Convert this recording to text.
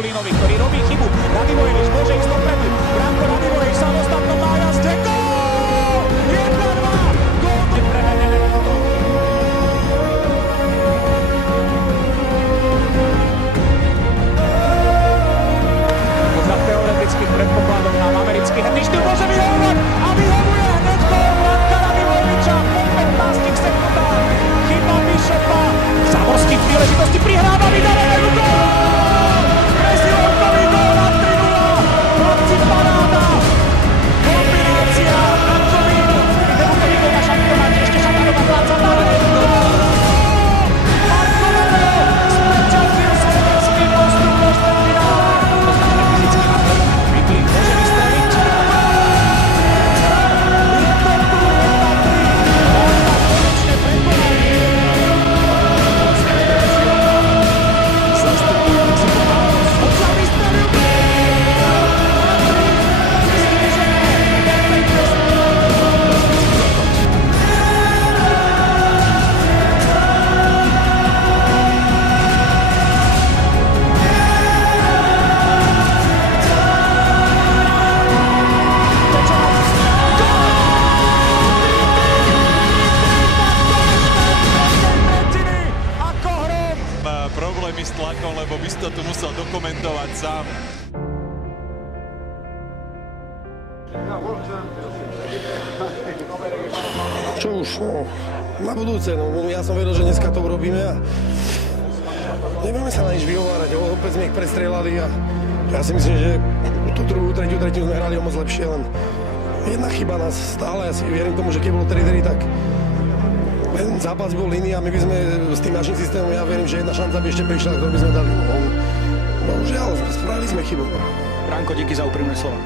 Mikulínovi, ktorý robí chybu. Radivojlič môže ísť dopredu. Branko Radivojlič sa v ostatnom má jazde. Gól! 1-2! Gól neprevedené. Podľa teoretických predpokladov nám americký herný štýl môže vyhovovať a vyhovuje hneď gól Branka Radivojliča po 15 sekundách. Chyba Bishopa. Zámorský v príležitosti prihráva vydareného gól! Prezilovkový gól na 3-0. Chlapci paráda. Kombinácia Markovín. Debutový gól na šampionáte. Ešte Šatanová pláca dále. Markovéno spečatil slovenský postup do štvrťfinále. To znamená fyzický nástroj. Mikulín môže vystreliť. Problémy s tlakom, lebo by si to tu musel dokumentovať sám. Čo už, na budúce, ja som vedel, že dneska to urobíme a nebudeme sa na nič vyhovárať, opäť sme ich prestrelali a ja si myslím, že tú druhú, tretiu sme hrali o moc lepšie, len jedna chyba nás stále, ja si verím tomu, že keď bolo 3-3, tak ten zápas bol línia, my by sme s tým našim systémom, ja verím, že jedna šanca by ešte prišla, ktorú by sme dali. Bohužiaľ, spravili sme chybu. Branko, díky za úprimné slova.